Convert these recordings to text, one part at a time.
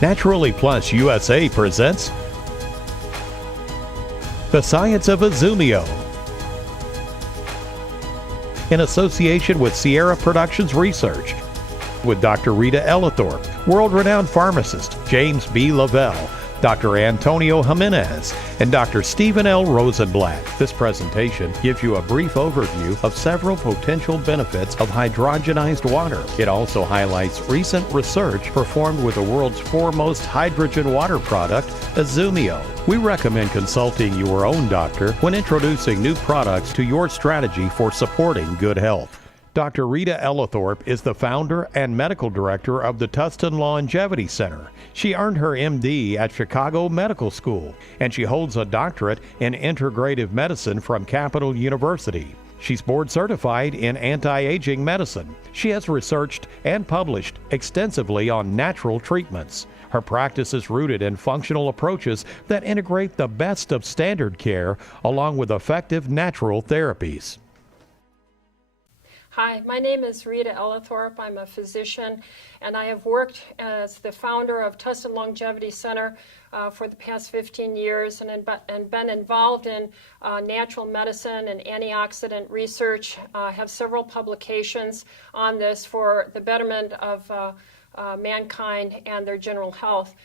Naturally Plus USA presents The Science of Izumio, in association with Sierra Productions Research, with Dr. Rita Ellithorpe, world-renowned pharmacist James B. Lavelle, Dr. Antonio Jimenez, and Dr. Stephen L. Rosenblatt. This presentation gives you a brief overview of several potential benefits of hydrogenized water. It also highlights recent research performed with the world's foremost hydrogen water product, Izumio. We recommend consulting your own doctor when introducing new products to your strategy for supporting good health. Dr. Rita Ellithorpe is the founder and medical director of the Tustin Longevity Center. She earned her MD at Chicago Medical School, and she holds a doctorate in integrative medicine from Capital University. She's board certified in anti-aging medicine. She has researched and published extensively on natural treatments. Her practice is rooted in functional approaches that integrate the best of standard care along with effective natural therapies. Hi, my name is Rita Ellithorpe. I'm a physician, and I have worked as the founder of Tustin Longevity Center for the past 15 years and been involved in natural medicine and antioxidant research. I have several publications on this for the betterment of mankind and their general health.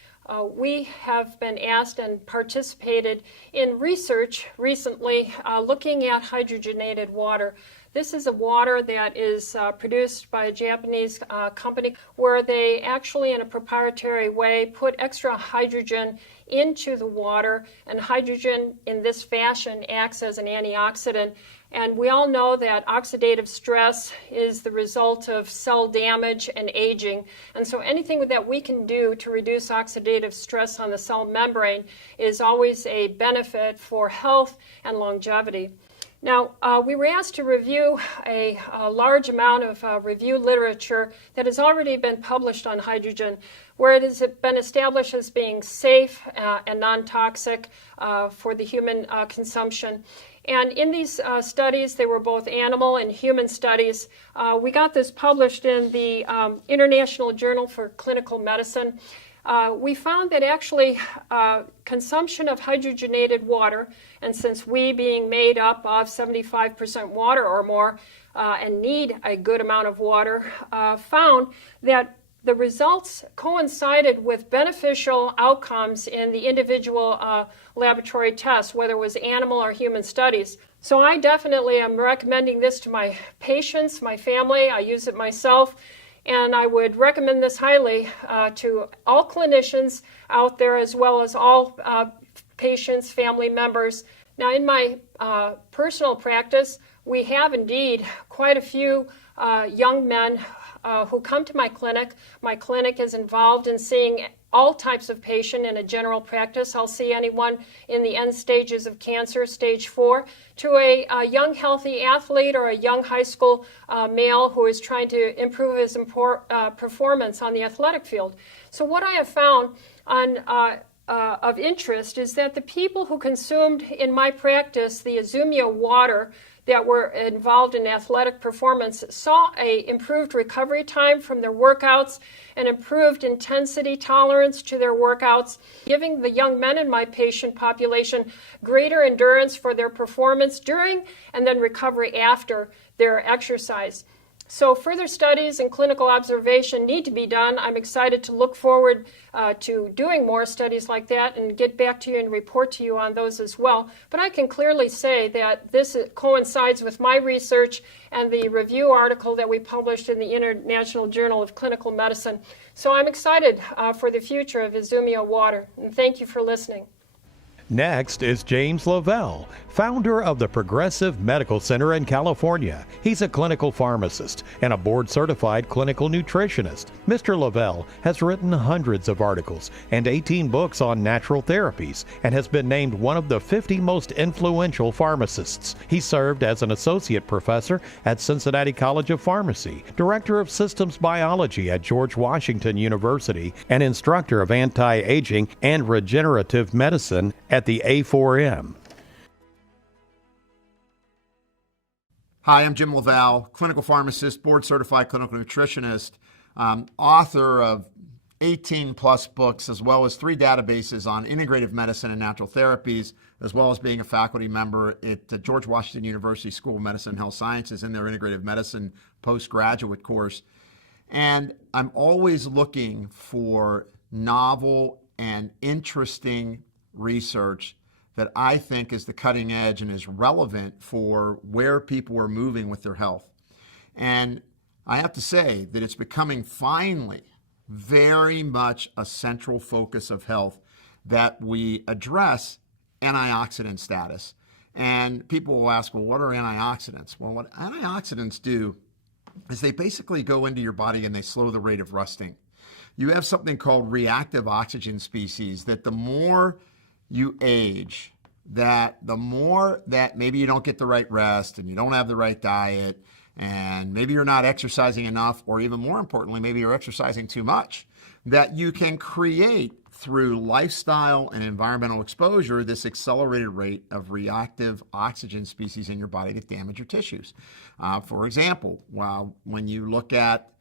We have been asked and participated in research recently looking at hydrogenated water. This is a water that is produced by a Japanese company where they actually, in a proprietary way, put extra hydrogen into the water, and hydrogen in this fashion acts as an antioxidant. And we all know that oxidative stress is the result of cell damage and aging. And so anything that we can do to reduce oxidative stress on the cell membrane is always a benefit for health and longevity. Now, we were asked to review a large amount of review literature that has already been published on hydrogen, where it has been established as being safe and non-toxic for the human consumption. And in these studies, they were both animal and human studies. We got this published in the International Journal for Clinical Medicine. We found that actually consumption of hydrogenated water, and since we being made up of 75% water or more and need a good amount of water, found that the results coincided with beneficial outcomes in the individual laboratory tests, whether it was animal or human studies. So I definitely am recommending this to my patients, my family. I use it myself. And I would recommend this highly to all clinicians out there, as well as all patients, family members. Now, in my personal practice, we have indeed quite a few young men who come to my clinic. My clinic is involved in seeing all types of patient in a general practice. I'll see anyone in the end stages of cancer, stage 4, to a young healthy athlete or a young high school male who is trying to improve his performance on the athletic field. So what I have found of interest is that the people who consumed in my practice the Izumio water that were involved in athletic performance saw a improved recovery time from their workouts and improved intensity tolerance to their workouts, giving the young men in my patient population greater endurance for their performance during and then recovery after their exercise. So further studies and clinical observation need to be done. I'm excited to look forward to doing more studies like that and get back to you and report to you on those as well. But I can clearly say that this coincides with my research and the review article that we published in the International Journal of Clinical Medicine. So I'm excited for the future of Izumio water, and thank you for listening. Next is James Lavelle, founder of the Progressive Medical Center in California. He's a clinical pharmacist and a board-certified clinical nutritionist. Mr. Lavelle has written hundreds of articles and 18 books on natural therapies and has been named one of the 50 most influential pharmacists. He served as an associate professor at Cincinnati College of Pharmacy, director of systems biology at George Washington University, and instructor of anti-aging and regenerative medicine at the A4M. Hi, I'm Jim Lavelle, clinical pharmacist, board-certified clinical nutritionist, author of 18 plus books, as well as 3 databases on integrative medicine and natural therapies, as well as being a faculty member at the George Washington University School of Medicine and Health Sciences in their integrative medicine postgraduate course. And I'm always looking for novel and interesting research that I think is the cutting edge and is relevant for where people are moving with their health. And I have to say that it's becoming finally very much a central focus of health that we address antioxidant status. And people will ask, well, what are antioxidants? Well, what antioxidants do is they basically go into your body and they slow the rate of rusting. You have something called reactive oxygen species that the more you age, that the more that maybe you don't get the right rest and you don't have the right diet, and maybe you're not exercising enough, or even more importantly, maybe you're exercising too much, that you can create through lifestyle and environmental exposure this accelerated rate of reactive oxygen species in your body that damage your tissues. For example, when you look at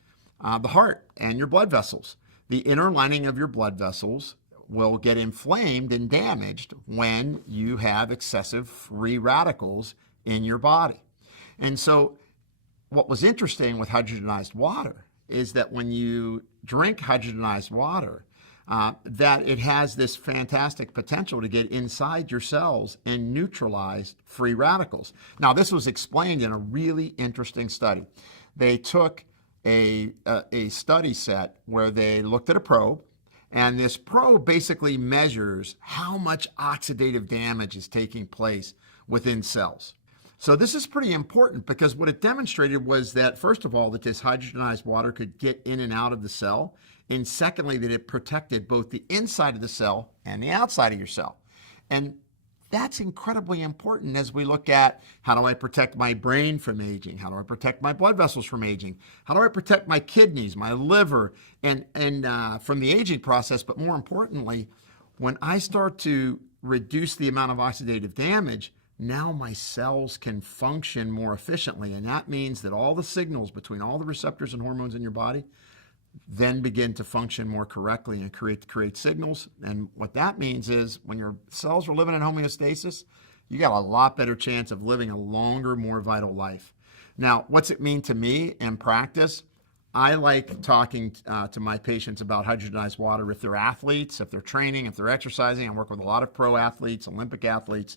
the heart and your blood vessels, the inner lining of your blood vessels will get inflamed and damaged when you have excessive free radicals in your body. And so what was interesting with hydrogenized water is that when you drink hydrogenized water, that it has this fantastic potential to get inside your cells and neutralize free radicals. Now, this was explained in a really interesting study. They took a study set where they looked at a probe, and this probe basically measures how much oxidative damage is taking place within cells. So this is pretty important because what it demonstrated was that, first of all, that this hydrogenized water could get in and out of the cell, and secondly, that it protected both the inside of the cell and the outside of your cell. And that's incredibly important as we look at, how do I protect my brain from aging? How do I protect my blood vessels from aging? How do I protect my kidneys, my liver, and from the aging process? But more importantly, when I start to reduce the amount of oxidative damage, now my cells can function more efficiently. And that means that all the signals between all the receptors and hormones in your body then begin to function more correctly and create signals. And what that means is when your cells are living in homeostasis, you got a lot better chance of living a longer, more vital life. Now, what's it mean to me in practice? I like talking to my patients about hydrogenized water if they're athletes, if they're training, if they're exercising. I work with a lot of pro athletes, Olympic athletes,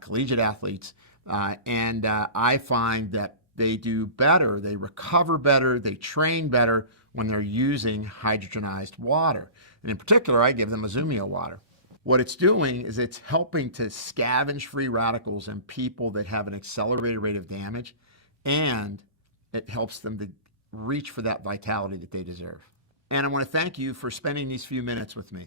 collegiate athletes, and I find that they do better, they recover better, they train better when they're using hydrogenized water. And in particular, I give them Izumio water. What it's doing is it's helping to scavenge free radicals in people that have an accelerated rate of damage, and it helps them to reach for that vitality that they deserve. And I want to thank you for spending these few minutes with me.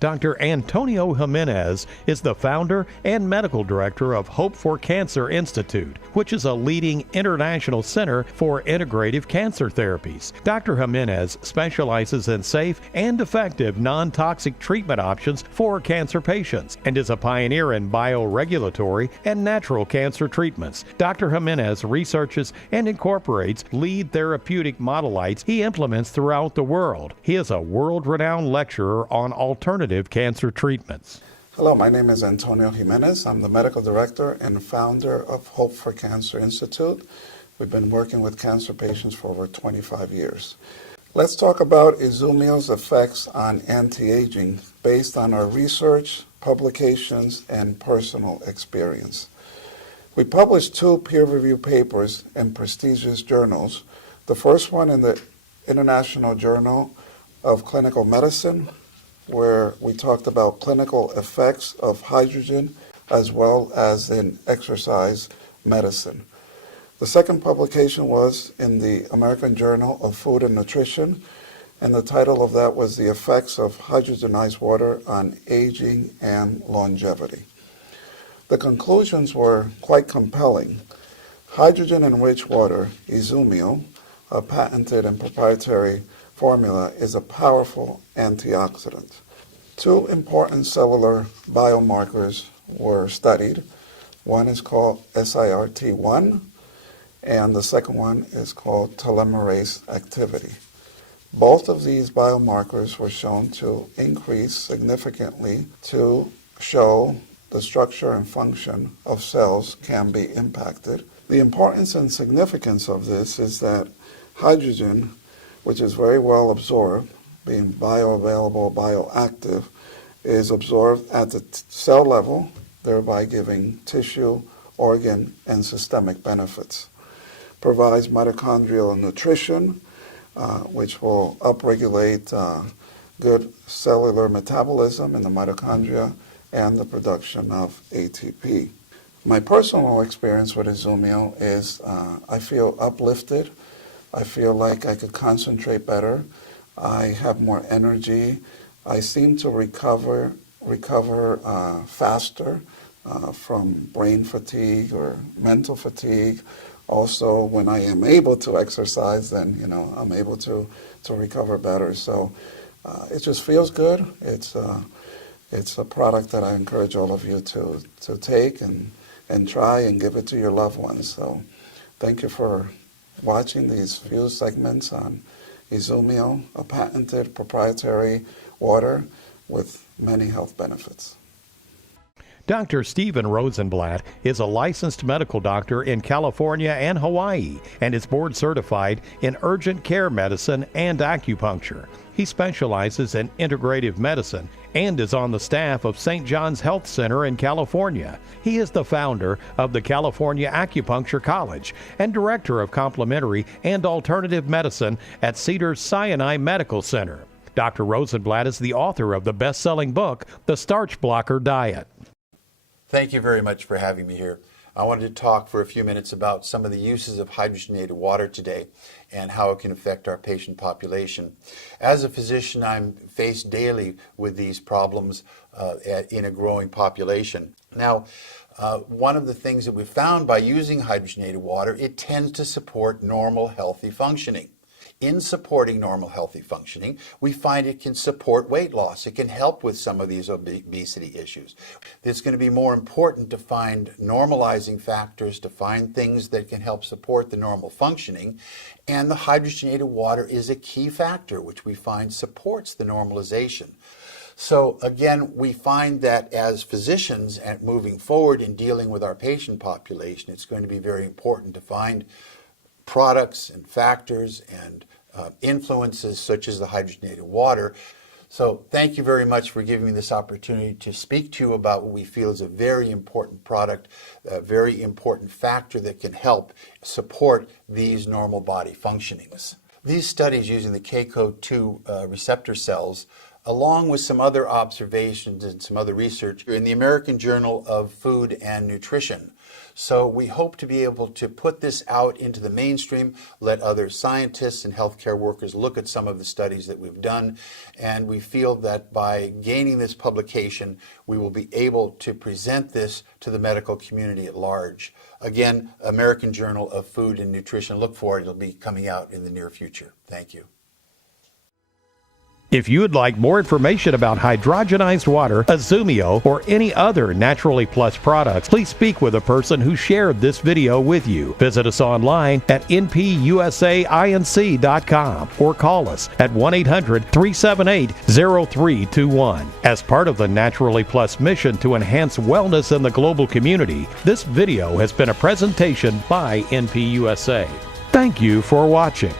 Dr. Antonio Jimenez is the founder and medical director of Hope for Cancer Institute, which is a leading international center for integrative cancer therapies. Dr. Jimenez specializes in safe and effective non-toxic treatment options for cancer patients and is a pioneer in bioregulatory and natural cancer treatments. Dr. Jimenez researches and incorporates lead therapeutic modalites he implements throughout the world. He is a world-renowned lecturer on alternative cancer treatments. Hello, my name is Antonio Jimenez. I'm the medical director and founder of Hope for Cancer Institute. We've been working with cancer patients for over 25 years. Let's talk about Izumio's effects on anti-aging based on our research, publications, and personal experience. We published 2 peer-reviewed papers in prestigious journals. The first one in the International Journal of Clinical Medicine, where we talked about clinical effects of hydrogen as well as in exercise medicine. The second publication was in the American Journal of Food and Nutrition, and the title of that was The Effects of Hydrogenized Water on Aging and Longevity. The conclusions were quite compelling. Hydrogen-enriched water, Izumio, a patented and proprietary formula, is a powerful antioxidant. 2 important cellular biomarkers were studied. One is called SIRT1, and the second one is called telomerase activity. Both of these biomarkers were shown to increase significantly to show the structure and function of cells can be impacted. The importance and significance of this is that hydrogen, which is very well absorbed, being bioavailable, bioactive, is absorbed at the cell level, thereby giving tissue, organ, and systemic benefits. Provides mitochondrial nutrition, which will upregulate good cellular metabolism in the mitochondria and the production of ATP. My personal experience with Izumio is I feel uplifted. I feel like I could concentrate better. I have more energy. I seem to recover faster from brain fatigue or mental fatigue. Also, when I am able to exercise, then I'm able to recover better. So it just feels good. It's a product that I encourage all of you to take and try and give it to your loved ones. So thank you for watching these few segments on Izumio, a patented proprietary water with many health benefits. Dr. Stephen Rosenblatt is a licensed medical doctor in California and Hawaii and is board certified in urgent care medicine and acupuncture. He specializes in integrative medicine and is on the staff of St. John's Health Center in California. He is the founder of the California Acupuncture College and director of complementary and alternative medicine at Cedars-Sinai Medical Center. Dr. Rosenblatt is the author of the best-selling book, The Starch Blocker Diet. Thank you very much for having me here. I wanted to talk for a few minutes about some of the uses of hydrogenated water today and how it can affect our patient population. As a physician, I'm faced daily with these problems in a growing population. Now, one of the things that we've found by using hydrogenated water, it tends to support normal, healthy functioning. In supporting normal healthy functioning, we find it can support weight loss. It can help with some of these obesity issues. It's going to be more important to find normalizing factors, to find things that can help support the normal functioning. And the hydrogenated water is a key factor, which we find supports the normalization. So again, we find that as physicians and moving forward in dealing with our patient population, it's going to be very important to find products and factors and influences such as the hydrogenated water. So thank you very much for giving me this opportunity to speak to you about what we feel is a very important product, a very important factor that can help support these normal body functionings. These studies using the KCO2 receptor cells, along with some other observations and some other research, are in the American Journal of Food and Nutrition. So we hope to be able to put this out into the mainstream, let other scientists and healthcare workers look at some of the studies that we've done, and we feel that by gaining this publication, we will be able to present this to the medical community at large. Again, American Journal of Food and Nutrition. Look for it. It'll be coming out in the near future. Thank you. If you would like more information about hydrogenized water, Izumio, or any other Naturally Plus products, please speak with a person who shared this video with you. Visit us online at npusainc.com or call us at 1-800-378-0321. As part of the Naturally Plus mission to enhance wellness in the global community, this video has been a presentation by NPUSA. Thank you for watching.